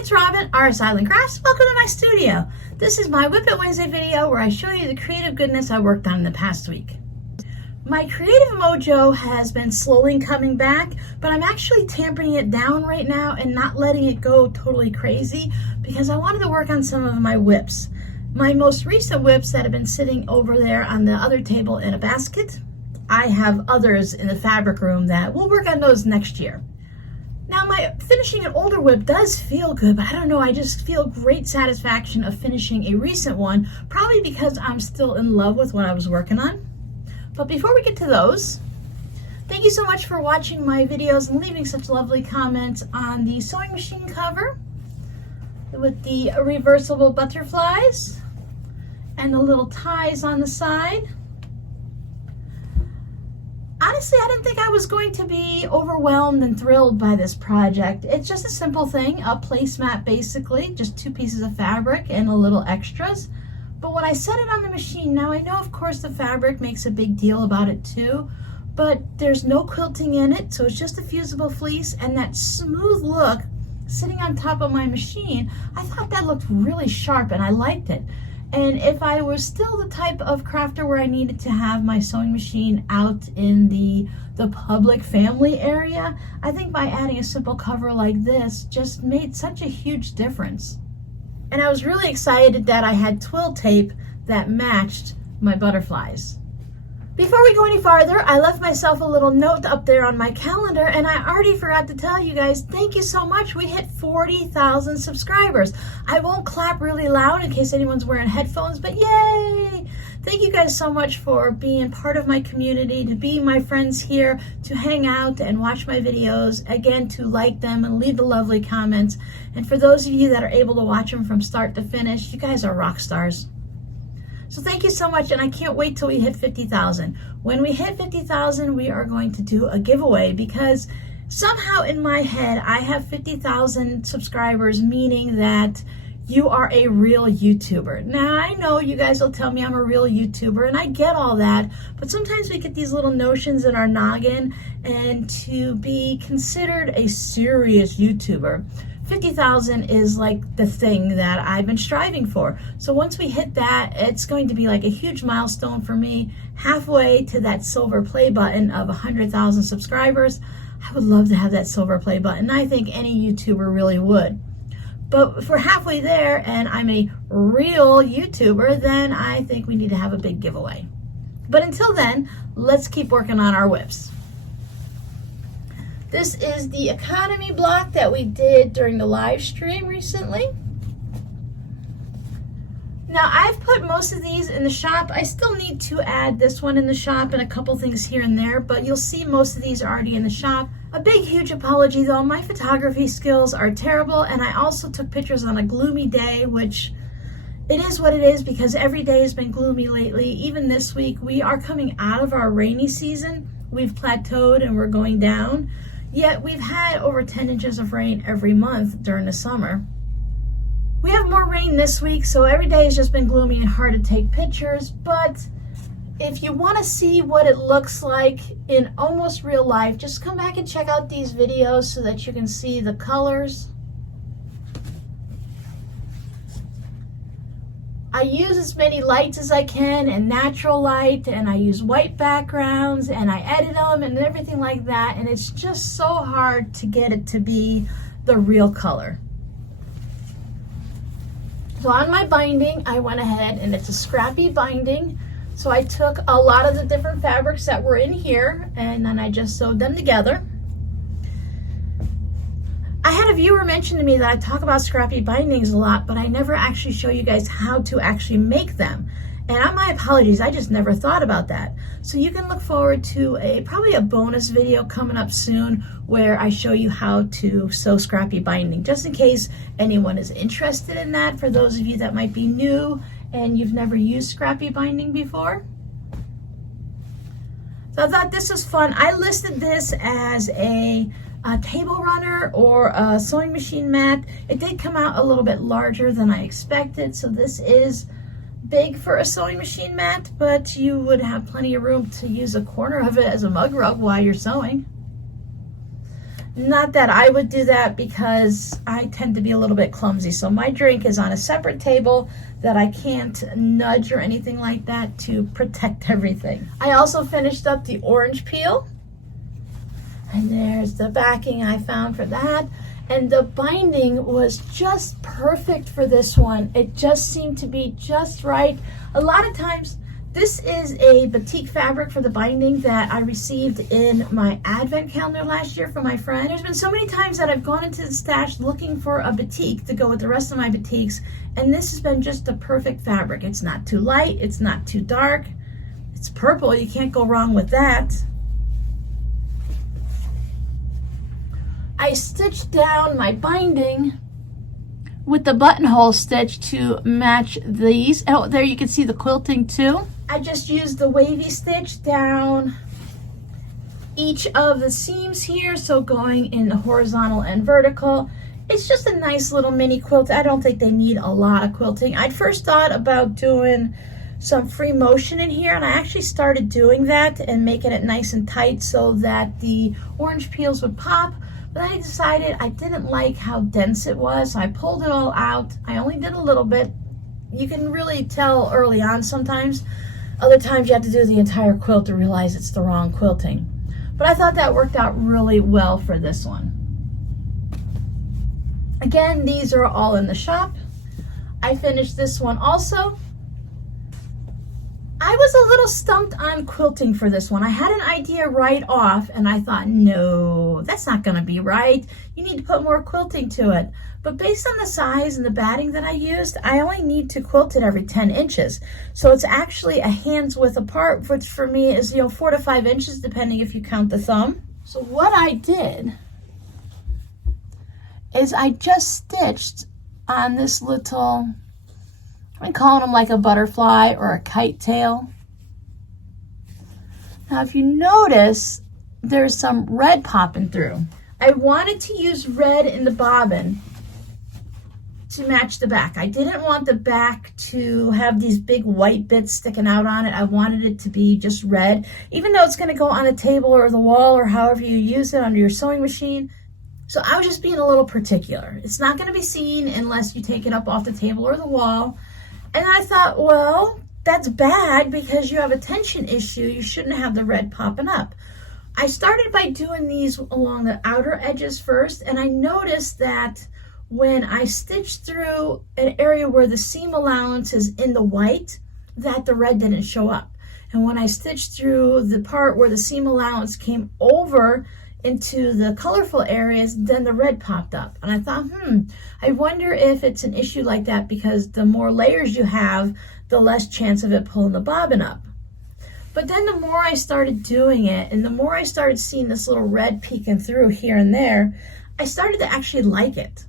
It's Robin, RS Island Crafts. Welcome to my studio. This is my Whip It Wednesday video where I show you the creative goodness I worked on in the past week. My creative mojo has been slowly coming back, but I'm actually tampering it down right now and not letting it go totally crazy because I wanted to work on some of my whips. My most recent whips that have been sitting over there on the other table in a basket. I have others in the fabric room that we'll work on those next year. Now, finishing an older whip does feel good, but I don't know, I just feel great satisfaction of finishing a recent one, probably because I'm still in love with what I was working on. But before we get to those, thank you so much for watching my videos and leaving such lovely comments on the sewing machine cover with the reversible butterflies and the little ties on the side. Honestly, I didn't think I was going to be overwhelmed and thrilled by this project. It's just a simple thing, a placemat basically, just 2 pieces of fabric and a little extras. But when I set it on the machine, now I know of course the fabric makes a big deal about it too, but there's no quilting in it, so it's just a fusible fleece, and that smooth look sitting on top of my machine, I thought that looked really sharp and I liked it. And if I was still the type of crafter where I needed to have my sewing machine out in the public family area, I think by adding a simple cover like this just made such a huge difference. And I was really excited that I had twill tape that matched my butterflies. Before we go any farther, I left myself a little note up there on my calendar, and I already forgot to tell you guys, thank you so much. We hit 40,000 subscribers. I won't clap really loud in case anyone's wearing headphones, but yay! Thank you guys so much for being part of my community, to be my friends here, to hang out and watch my videos, again, to like them and leave the lovely comments. And for those of you that are able to watch them from start to finish, you guys are rock stars. So thank you so much, and I can't wait till we hit 50,000. When we hit 50,000, we are going to do a giveaway because somehow in my head, I have 50,000 subscribers, meaning that you are a real YouTuber. Now, I know you guys will tell me I'm a real YouTuber, and I get all that, but sometimes we get these little notions in our noggin, and to be considered a serious YouTuber, 50,000 is like the thing that I've been striving for. So once we hit that, it's going to be like a huge milestone for me, halfway to that silver play button of 100,000 subscribers. I would love to have that silver play button. I think any YouTuber really would. But if we're halfway there and I'm a real YouTuber, then I think we need to have a big giveaway. But until then, let's keep working on our whips. This is the economy block that we did during the live stream recently. Now, I've put most of these in the shop. I still need to add this one in the shop and a couple things here and there, but you'll see most of these are already in the shop. A big, huge apology though, my photography skills are terrible, and I also took pictures on a gloomy day, which it is what it is because every day has been gloomy lately. Even this week, we are coming out of our rainy season. We've plateaued and we're going down. Yet we've had over 10 inches of rain every month during the summer. We have more rain this week, so every day has just been gloomy and hard to take pictures, but if you want to see what it looks like in almost real life, just come back and check out these videos so that you can see the colors. I use as many lights as I can and natural light, and I use white backgrounds, and I edit them and everything like that, and it's just so hard to get it to be the real color. So on my binding, I went ahead, and it's a scrappy binding, so I took a lot of the different fabrics that were in here, and then I just sewed them together. I had a viewer mention to me that I talk about scrappy bindings a lot, but I never actually show you guys how to actually make them. And on my apologies, I just never thought about that. So you can look forward to probably a bonus video coming up soon where I show you how to sew scrappy binding, just in case anyone is interested in that, for those of you that might be new and you've never used scrappy binding before. So I thought this was fun. I listed this as a table runner or a sewing machine mat. It did come out a little bit larger than I expected, so this is big for a sewing machine mat, but you would have plenty of room to use a corner of it as a mug rug while you're sewing. Not that I would do that because I tend to be a little bit clumsy. So my drink is on a separate table that I can't nudge or anything like that to protect everything. I also finished up the orange peel. And there's the backing I found for that. And the binding was just perfect for this one. It just seemed to be just right. A lot of times, this is a batik fabric for the binding that I received in my advent calendar last year from my friend. There's been so many times that I've gone into the stash looking for a batik to go with the rest of my batiks, and this has been just the perfect fabric. It's not too light, it's not too dark. It's purple, you can't go wrong with that. I stitched down my binding with the buttonhole stitch to match these. Oh, there you can see the quilting too. I just used the wavy stitch down each of the seams here, so going in the horizontal and vertical. It's just a nice little mini quilt. I don't think they need a lot of quilting. I'd first thought about doing some free motion in here, and I actually started doing that and making it nice and tight so that the orange peels would pop. But I decided I didn't like how dense it was, so I pulled it all out. I only did a little bit. You can really tell early on sometimes. Other times you have to do the entire quilt to realize it's the wrong quilting. But I thought that worked out really well for this one. Again, these are all in the shop. I finished this one also. I was a little stumped on quilting for this one. I had an idea right off and I thought, no, that's not gonna be right. You need to put more quilting to it. But based on the size and the batting that I used, I only need to quilt it every 10 inches. So it's actually a hand's width apart, which for me is 4 to 5 inches, depending if you count the thumb. So what I did is I just stitched on this little, I'm calling them like a butterfly or a kite tail. Now, if you notice, there's some red popping through. I wanted to use red in the bobbin to match the back. I didn't want the back to have these big white bits sticking out on it. I wanted it to be just red, even though it's gonna go on a table or the wall or however you use it under your sewing machine. So I was just being a little particular. It's not gonna be seen unless you take it up off the table or the wall. And I thought, well, that's bad because you have a tension issue. You shouldn't have the red popping up. I started by doing these along the outer edges first, and I noticed that when I stitched through an area where the seam allowance is in the white, that the red didn't show up. And when I stitched through the part where the seam allowance came over into the colorful areas, then the red popped up. And I thought, I wonder if it's an issue like that because the more layers you have, the less chance of it pulling the bobbin up. But then the more I started doing it and the more I started seeing this little red peeking through here and there, I started to actually like it.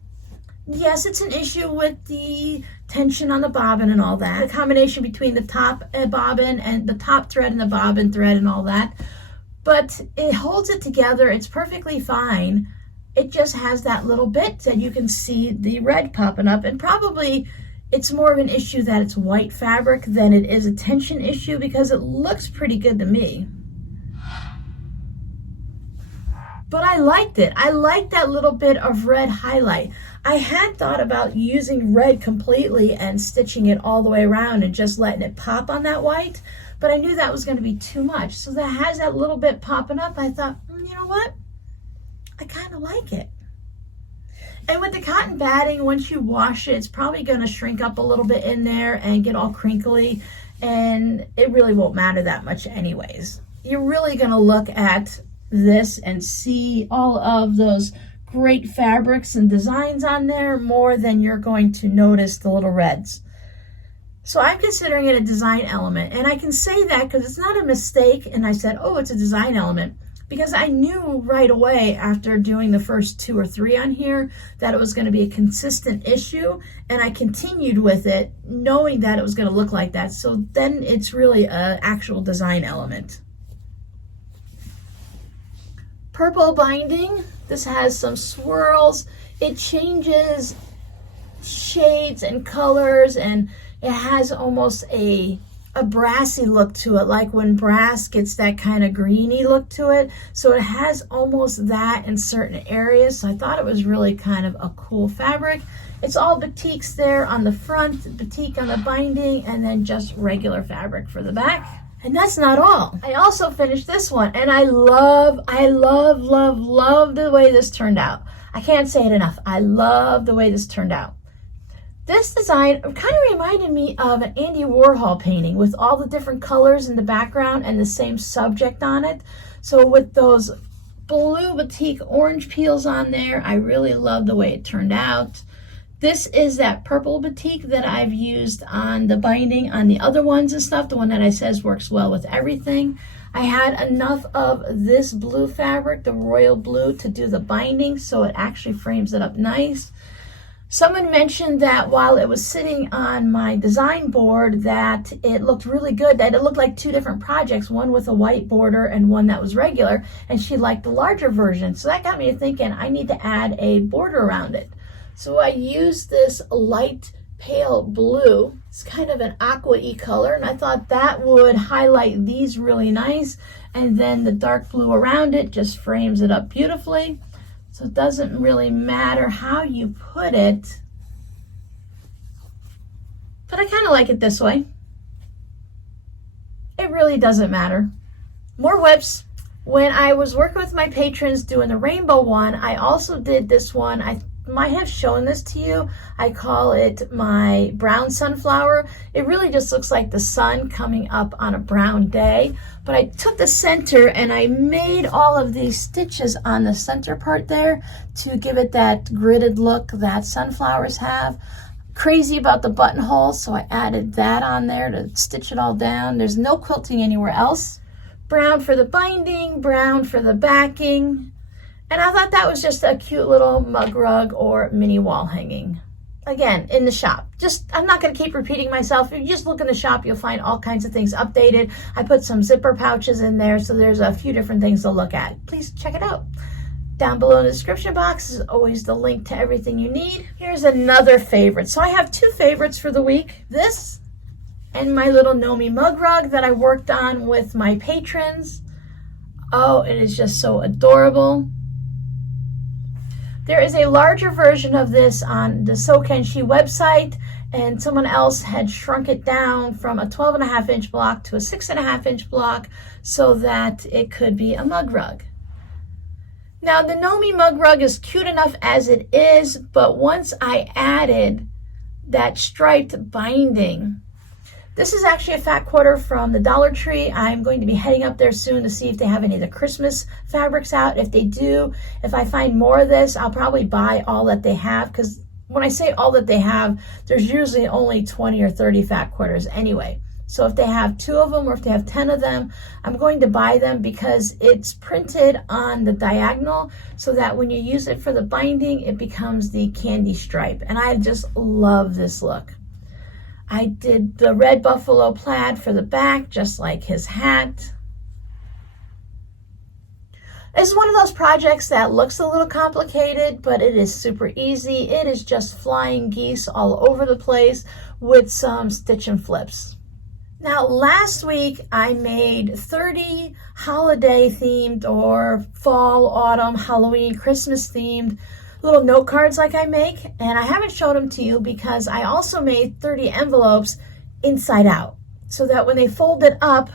Yes, it's an issue with the tension on the bobbin and all that, the combination between the top bobbin and the top thread and the bobbin thread and all that. But it holds it together. It's perfectly fine. It just has that little bit that you can see the red popping up, and probably it's more of an issue that it's white fabric than it is a tension issue because it looks pretty good to me. But I liked it. I liked that little bit of red highlight. I had thought about using red completely and stitching it all the way around and just letting it pop on that white, but I knew that was going to be too much. So that has that little bit popping up. I thought, you know what? I kind of like it. And with the cotton batting, once you wash it, it's probably going to shrink up a little bit in there and get all crinkly, and it really won't matter that much anyways. You're really going to look at this and see all of those great fabrics and designs on there more than you're going to notice the little reds. So I'm considering it a design element, and I can say that because it's not a mistake. And I said, oh, it's a design element because I knew right away after doing the first 2 or 3 on here that it was going to be a consistent issue, and I continued with it knowing that it was going to look like that. So then it's really an actual design element. Purple binding. This has some swirls. It changes shades and colors, and it has almost a a brassy look to it, like when brass gets that kind of greeny look to it. So it has almost that in certain areas. So I thought it was really kind of a cool fabric. It's all batiks there on the front, batik on the binding, and then just regular fabric for the back. And that's not all. I also finished this one, and I love the way this turned out. I can't say it enough. I love the way this turned out. This design kind of reminded me of an Andy Warhol painting with all the different colors in the background and the same subject on it. So with those blue batik orange peels on there, I really love the way it turned out. This is that purple batik that I've used on the binding on the other ones and stuff, the one that I says works well with everything. I had enough of this blue fabric, the royal blue, to do the binding, so it actually frames it up nice. Someone mentioned that while it was sitting on my design board that it looked really good, that it looked like two different projects, one with a white border and one that was regular, and she liked the larger version. So that got me to thinking I need to add a border around it. So I used this light pale blue. It's kind of an aqua-y color, and I thought that would highlight these really nice, and then the dark blue around it just frames it up beautifully. So it doesn't really matter how you put it, but I kind of like it this way. It really doesn't matter. More WIPs. When I was working with my patrons doing the rainbow one, I also did this one. I might have shown this to you. I call it my brown sunflower. It really just looks like the sun coming up on a brown day. But I took the center and I made all of these stitches on the center part there to give it that gridded look that sunflowers have. Crazy about the buttonhole, so I added that on there to stitch it all down. There's no quilting anywhere else. Brown for the binding, brown for the backing. And I thought that was just a cute little mug rug or mini wall hanging. Again, in the shop. I'm not going to keep repeating myself. If you just look in the shop, you'll find all kinds of things updated. I put some zipper pouches in there, so there's a few different things to look at. Please check it out. Down below in the description box is always the link to everything you need. Here's another favorite. So I have two favorites for the week. This and my little Nomi mug rug that I worked on with my patrons. Oh, it is just so adorable. There is a larger version of this on the Sokenshi website, and someone else had shrunk it down from a 12.5-inch block to a 6.5-inch block so that it could be a mug rug. Now, the Nomi mug rug is cute enough as it is, but once I added that striped binding, this is actually a fat quarter from the Dollar Tree. I'm going to be heading up there soon to see if they have any of the Christmas fabrics out. If they do, if I find more of this, I'll probably buy all that they have, because when I say all that they have, there's usually only 20 or 30 fat quarters anyway. So if they have 2 of them or if they have 10 of them, I'm going to buy them because it's printed on the diagonal so that when you use it for the binding, it becomes the candy stripe. And I just love this look. I did the red buffalo plaid for the back, just like his hat. This is one of those projects that looks a little complicated, but it is super easy. It is just flying geese all over the place with some stitch and flips. Now, last week I made 30 holiday themed or fall, autumn, Halloween, Christmas themed little note cards like I make, and I haven't shown them to you because I also made 30 envelopes inside out so that when they fold it up,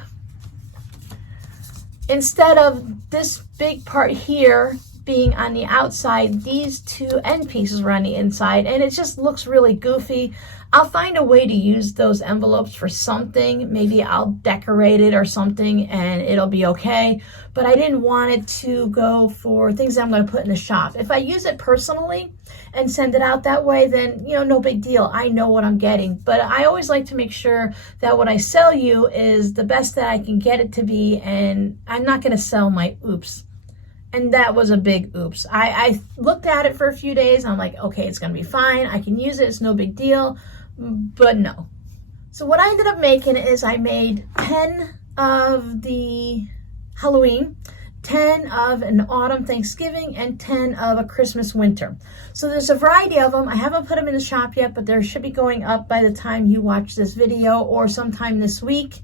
instead of this big part here being on the outside, these 2 end pieces were on the inside, and it just looks really goofy. I'll find a way to use those envelopes for something. Maybe I'll decorate it or something and it'll be okay. But I didn't want it to go for things that I'm going to put in the shop. If I use it personally and send it out that way, then, no big deal. I know what I'm getting. But I always like to make sure that what I sell you is the best that I can get it to be, and I'm not going to sell my oops. And that was a big oops. I looked at it for a few days. I'm like, okay, it's going to be fine. I can use it. It's no big deal. But no. So what I ended up making is I made 10 of the Halloween, 10 of an autumn Thanksgiving, and 10 of a Christmas winter. So there's a variety of them. I haven't put them in the shop yet, but they should be going up by the time you watch this video or sometime this week.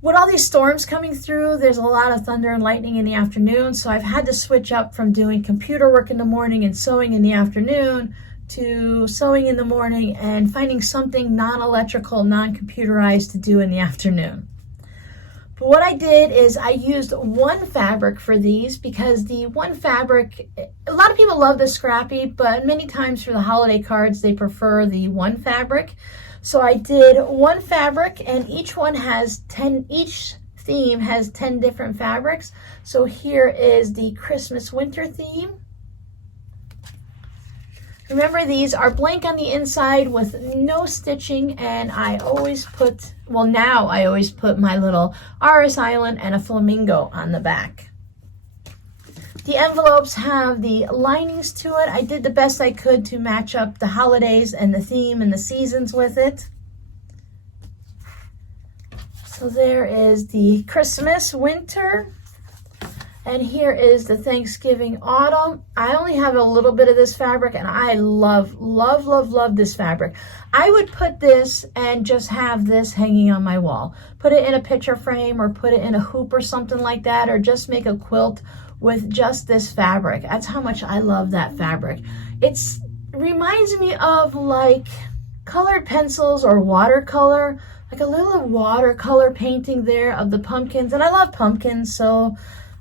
With all these storms coming through, there's a lot of thunder and lightning in the afternoon, so I've had to switch up from doing computer work in the morning and sewing in the afternoon to sewing in the morning and finding something non-electrical, non-computerized to do in the afternoon. But what I did is I used one fabric for these because the one fabric, a lot of people love the scrappy, but many times for the holiday cards, they prefer the one fabric. So I did one fabric, and each theme has 10 different fabrics. So here is the Christmas winter theme. Remember, these are blank on the inside with no stitching, and I always put, well, now I always put my little Aris Island and a flamingo on the back. The envelopes have the linings to it. I did the best I could to match up the holidays and the theme and the seasons with it. So there is the Christmas winter. And here is the Thanksgiving autumn. I only have a little bit of this fabric, and I love, love, love, love this fabric. I would put this and just have this hanging on my wall. Put it in a picture frame or put it in a hoop or something like that, or just make a quilt with just this fabric. That's how much I love that fabric. It reminds me of like colored pencils or watercolor, like a little watercolor painting there of the pumpkins. And I love pumpkins, so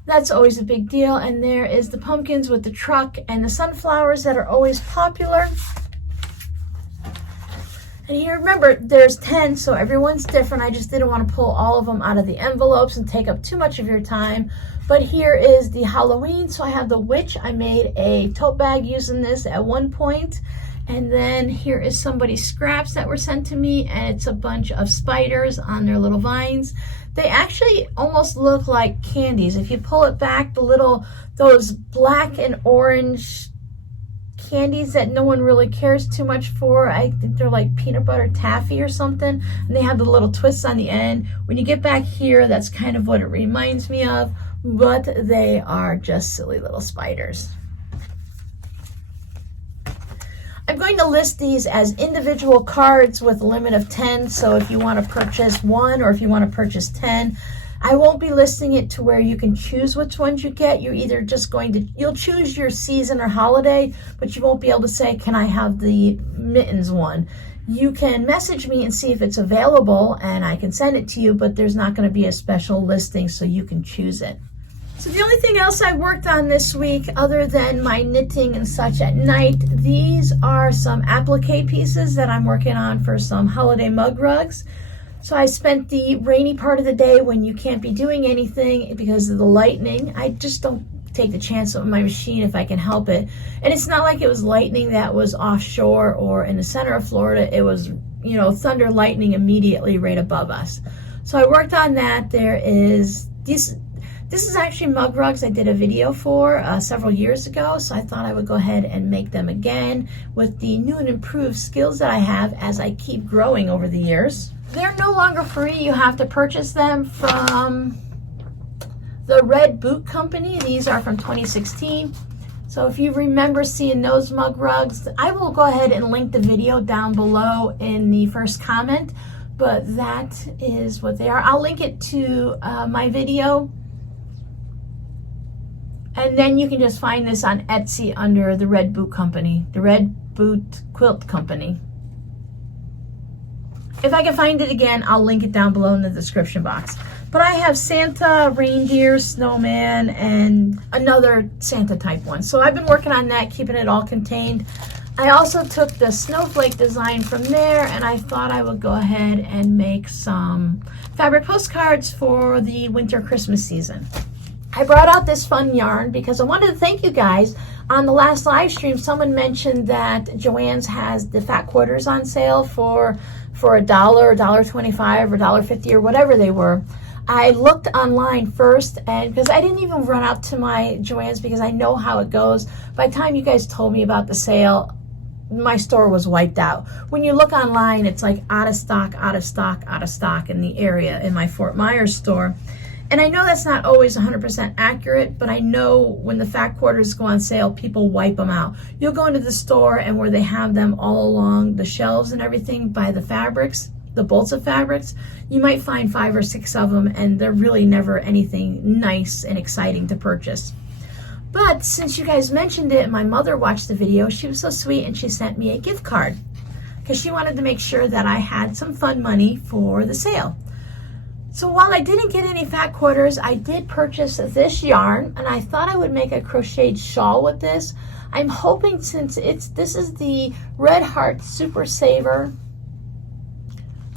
that's always a big deal. And there is the pumpkins with the truck and the sunflowers that are always popular. And here, remember, there's 10, so everyone's different. I just didn't want to pull all of them out of the envelopes and take up too much of your time. But here is the Halloween. So I have the witch. I made a tote bag using this at one point. And then here is somebody's scraps that were sent to me, and it's a bunch of spiders on their little vines. They actually almost look like candies. If you pull it back, those black and orange candies that no one really cares too much for, I think they're like peanut butter taffy or something, and they have the little twists on the end. When you get back here, that's kind of what it reminds me of, but they are just silly little spiders. I'm going to list these as individual cards with a limit of 10, so if you want to purchase one or if you want to purchase 10, I won't be listing it to where you can choose which ones you get. You're either just you'll choose your season or holiday, but you won't be able to say, can I have the mittens one? You can message me and see if it's available, and I can send it to you, but there's not going to be a special listing, so you can choose it. So the only thing else I worked on this week, other than my knitting and such at night, these are some applique pieces that I'm working on for some holiday mug rugs. So I spent the rainy part of the day when you can't be doing anything because of the lightning. I just don't take the chance with my machine if I can help it. And it's not like it was lightning that was offshore or in the center of Florida. It was, thunder lightning immediately right above us. So I worked on that. This is actually mug rugs I did a video for several years ago, so I thought I would go ahead and make them again with the new and improved skills that I have as I keep growing over the years. They're no longer free. You have to purchase them from the Red Boot Company. These are from 2016. So if you remember seeing those mug rugs, I will go ahead and link the video down below in the first comment, but that is what they are. I'll link it to my video. And then you can just find this on Etsy under the Red Boot Company, the Red Boot Quilt Company. If I can find it again, I'll link it down below in the description box. But I have Santa, reindeer, snowman, and another Santa type one. So I've been working on that, keeping it all contained. I also took the snowflake design from there, and I thought I would go ahead and make some fabric postcards for the winter Christmas season. I brought out this fun yarn because I wanted to thank you guys. On the last live stream, someone mentioned that Joann's has the fat quarters on sale for $1, $1.25, or $1.50, or whatever they were. I looked online first, and because I didn't even run out to my Joann's because I know how it goes. By the time you guys told me about the sale, my store was wiped out. When you look online, it's like out of stock, out of stock, out of stock in the area in my Fort Myers store. And I know that's not always 100% accurate, but I know when the fat quarters go on sale, people wipe them out. You'll go into the store and where they have them all along the shelves and everything by the fabrics, the bolts of fabrics, you might find 5 or 6 of them, and they're really never anything nice and exciting to purchase. But since you guys mentioned it, my mother watched the video. She was so sweet and she sent me a gift card because she wanted to make sure that I had some fun money for the sale. So while I didn't get any fat quarters, I did purchase this yarn, and I thought I would make a crocheted shawl with this. I'm hoping, since this is the Red Heart Super Saver.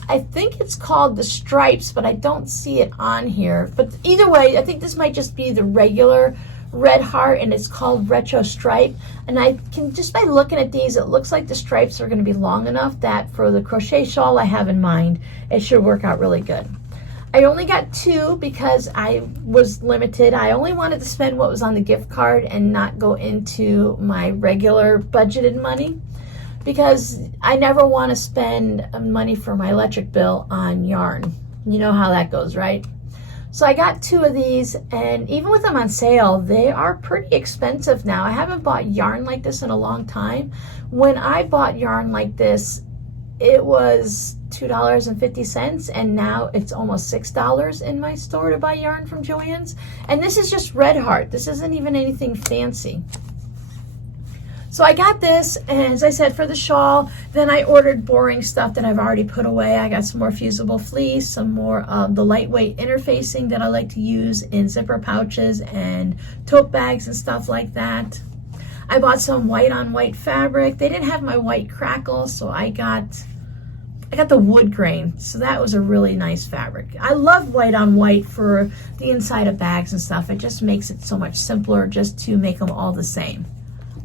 I think it's called the Stripes, but I don't see it on here. But either way, I think this might just be the regular Red Heart, and it's called Retro Stripe. And I can, just by looking at these, it looks like the stripes are going to be long enough that for the crochet shawl I have in mind, it should work out really good. I only got 2 because I was limited. I only wanted to spend what was on the gift card and not go into my regular budgeted money, because I never want to spend money for my electric bill on yarn. You know how that goes, right? So I got 2 of these, and even with them on sale, they are pretty expensive now. I haven't bought yarn like this in a long time. When I bought yarn like this, it was $2.50, and now it's almost $6 in my store to buy yarn from Joann's. And this is just Red Heart. This isn't even anything fancy. So I got this, and as I said, for the shawl. Then I ordered boring stuff that I've already put away. I got some more fusible fleece, some more of the lightweight interfacing that I like to use in zipper pouches and tote bags and stuff like that. I bought some white on white fabric. They didn't have my white crackle, so I got the wood grain, so that was a really nice fabric. I love white on white for the inside of bags and stuff. It just makes it so much simpler just to make them all the same.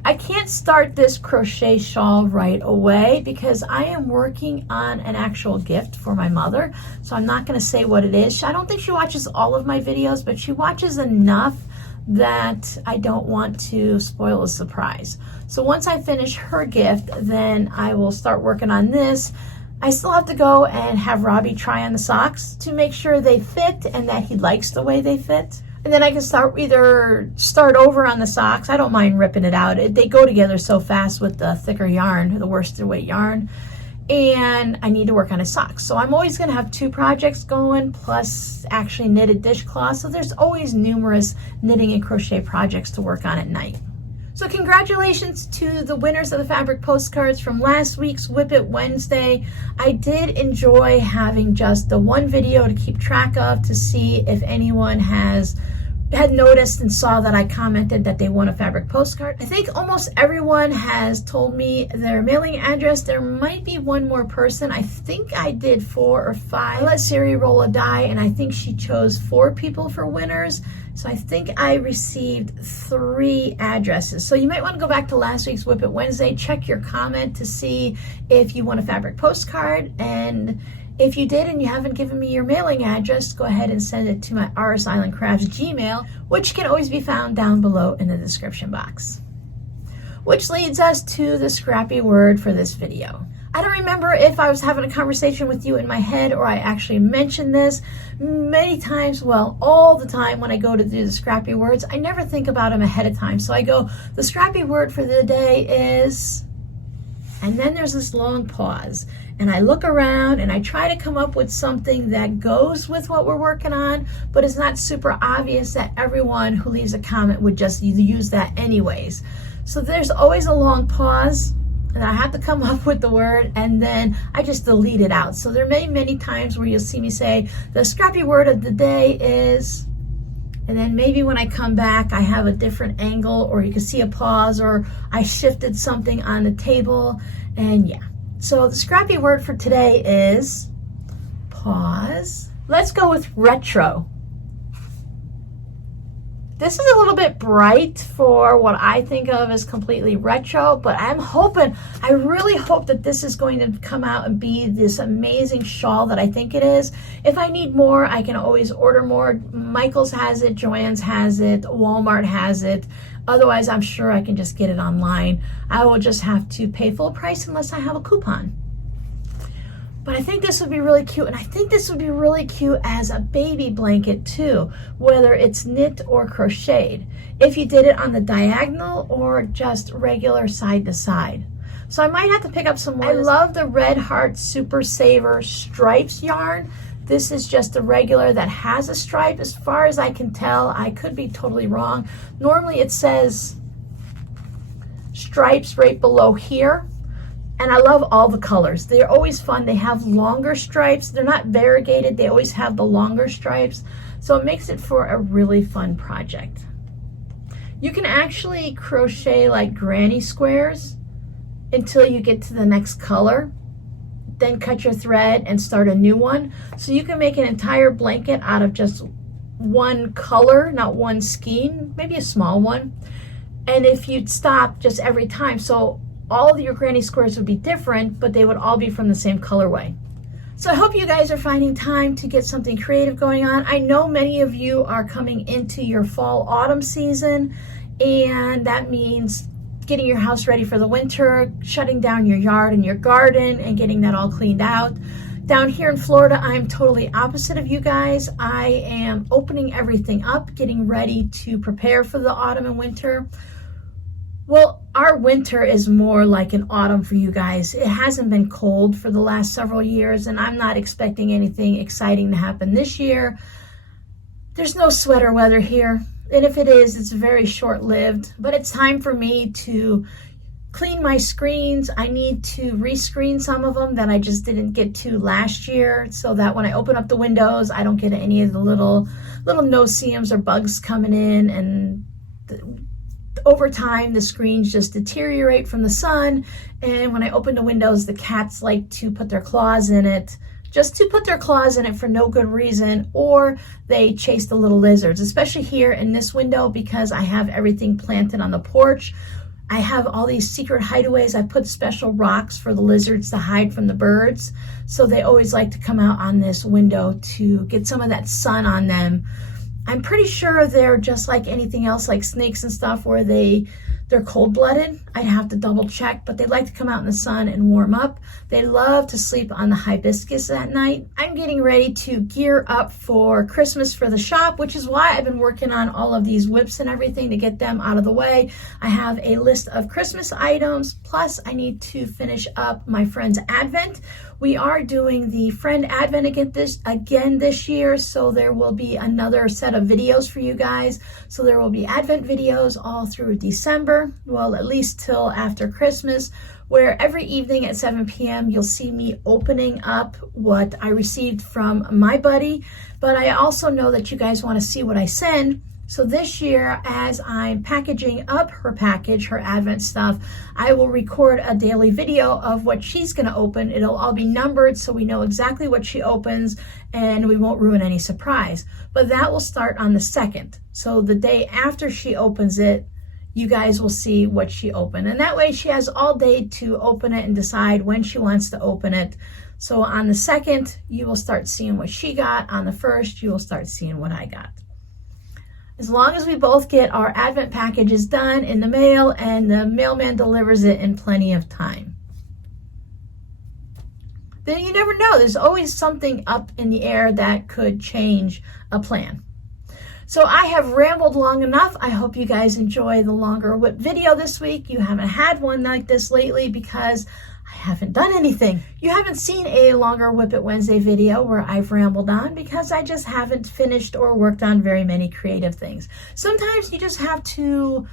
I can't start this crochet shawl right away because I am working on an actual gift for my mother, so I'm not going to say what it is. I don't think she watches all of my videos, but she watches enough that I don't want to spoil a surprise. So once I finish her gift, then I will start working on this. I still have to go and have Robbie try on the socks to make sure they fit and that he likes the way they fit. And then I can start over on the socks. I don't mind ripping it out. They go together so fast with the thicker yarn, the worsted weight yarn. And I need to work on his socks. So I'm always going to have 2 projects going, plus actually knitted dishcloth. So there's always numerous knitting and crochet projects to work on at night. So congratulations to the winners of the fabric postcards from last week's WiP It Wednesday. I did enjoy having just the one video to keep track of to see if anyone had noticed and saw that I commented that they won a fabric postcard. I think almost everyone has told me their mailing address. There might be one more person. I think I did 4 or 5. I let Siri roll a die, and I think she chose 4 people for winners. So I think I received 3 addresses. So you might want to go back to last week's WiP It Wednesday, check your comment to see if you won a fabric postcard. And if you did and you haven't given me your mailing address, go ahead and send it to my RS Island Crafts Gmail, which can always be found down below in the description box. Which leads us to the scrappy word for this video. I don't remember if I was having a conversation with you in my head or I actually mentioned this. Many times, well, all the time when I go to do the scrappy words, I never think about them ahead of time. So I go, the scrappy word for the day is, and then there's this long pause. And I look around and I try to come up with something that goes with what we're working on, but it's not super obvious that everyone who leaves a comment would just use that anyways. So there's always a long pause, and I have to come up with the word, and then I just delete it out. So there may be many times where you'll see me say, the scrappy word of the day is, and then maybe when I come back, I have a different angle, or you can see a pause, or I shifted something on the table, and yeah. So the scrappy word for today is pause. Let's go with retro. This is a little bit bright for what I think of as completely retro, but I really hope that this is going to come out and be this amazing shawl that I think it is. If I need more, I can always order more. Michael's has it, Joann's has it, Walmart has it. Otherwise, I'm sure I can just get it online. I will just have to pay full price unless I have a coupon. But I think this would be really cute, and I think this would be really cute as a baby blanket too, whether it's knit or crocheted, if you did it on the diagonal or just regular side to side. So I might have to pick up some more. I love the Red Heart Super Saver Stripes yarn. This is just a regular that has a stripe. As far as I can tell, I could be totally wrong. Normally it says stripes right below here. And I love all the colors. They're always fun. They have longer stripes. They're not variegated. They always have the longer stripes. So it makes it for a really fun project. You can actually crochet like granny squares until you get to the next color. Then cut your thread and start a new one. So you can make an entire blanket out of just one color, not one skein, maybe a small one. And if you'd stop just every time, so all of your granny squares would be different, but they would all be from the same colorway. So I hope you guys are finding time to get something creative going on. I know many of you are coming into your fall autumn season, and that means getting your house ready for the winter, shutting down your yard and your garden and getting that all cleaned out. Down here in Florida, I'm totally opposite of you guys. I am opening everything up, getting ready to prepare for the autumn and winter. Well, our winter is more like an autumn for you guys. It hasn't been cold for the last several years, and I'm not expecting anything exciting to happen this year. There's no sweater weather here, and if it is, it's very short-lived. But it's time for me to clean my screens. I need to rescreen some of them that I just didn't get to last year, so that when I open up the windows, I don't get any of the little no-see-ums or bugs coming in, and over time, the screens just deteriorate from the sun, and when I open the windows, the cats like to put their claws in it, just to put their claws in it for no good reason, or they chase the little lizards, especially here in this window because I have everything planted on the porch. I have all these secret hideaways. I put special rocks for the lizards to hide from the birds, so they always like to come out on this window to get some of that sun on them. I'm pretty sure they're just like anything else, like snakes and stuff, where they're cold-blooded. I'd have to double check, but they like to come out in the sun and warm up. They love to sleep on the hibiscus at night. I'm getting ready to gear up for Christmas for the shop, which is why I've been working on all of these WIPs and everything to get them out of the way. I have a list of Christmas items, plus I need to finish up my friend's Advent. We are doing the friend Advent again this year, so there will be another set of videos for you guys. So there will be Advent videos all through December, well, at least till after Christmas, where every evening at 7 p.m. you'll see me opening up what I received from my buddy. But I also know that you guys want to see what I send. So this year, as I'm packaging up her package, her Advent stuff, I will record a daily video of what she's going to open. It'll all be numbered so we know exactly what she opens and we won't ruin any surprise. But that will start on the 2nd. So the day after she opens it, you guys will see what she opened. And that way she has all day to open it and decide when she wants to open it. So on the 2nd, you will start seeing what she got. On the 1st, you will start seeing what I got. As long as we both get our Advent packages done in the mail and the mailman delivers it in plenty of time. Then you never know. There's always something up in the air that could change a plan. So I have rambled long enough. I hope you guys enjoy the longer WIP video this week. You haven't had one like this lately because I haven't done anything. You haven't seen a longer WIP It Wednesday video where I've rambled on because I just haven't finished or worked on very many creative things. Sometimes you just have to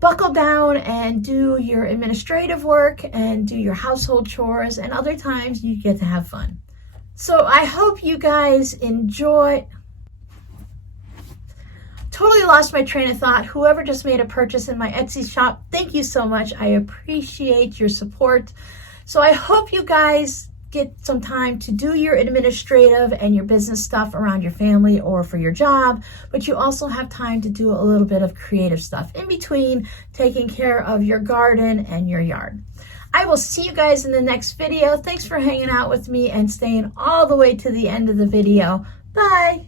buckle down and do your administrative work and do your household chores, and other times you get to have fun. So I hope you guys enjoy. Totally lost my train of thought. Whoever just made a purchase in my Etsy shop, thank you so much. I appreciate your support. So I hope you guys get some time to do your administrative and your business stuff around your family or for your job, but you also have time to do a little bit of creative stuff in between taking care of your garden and your yard. I will see you guys in the next video. Thanks for hanging out with me and staying all the way to the end of the video. Bye.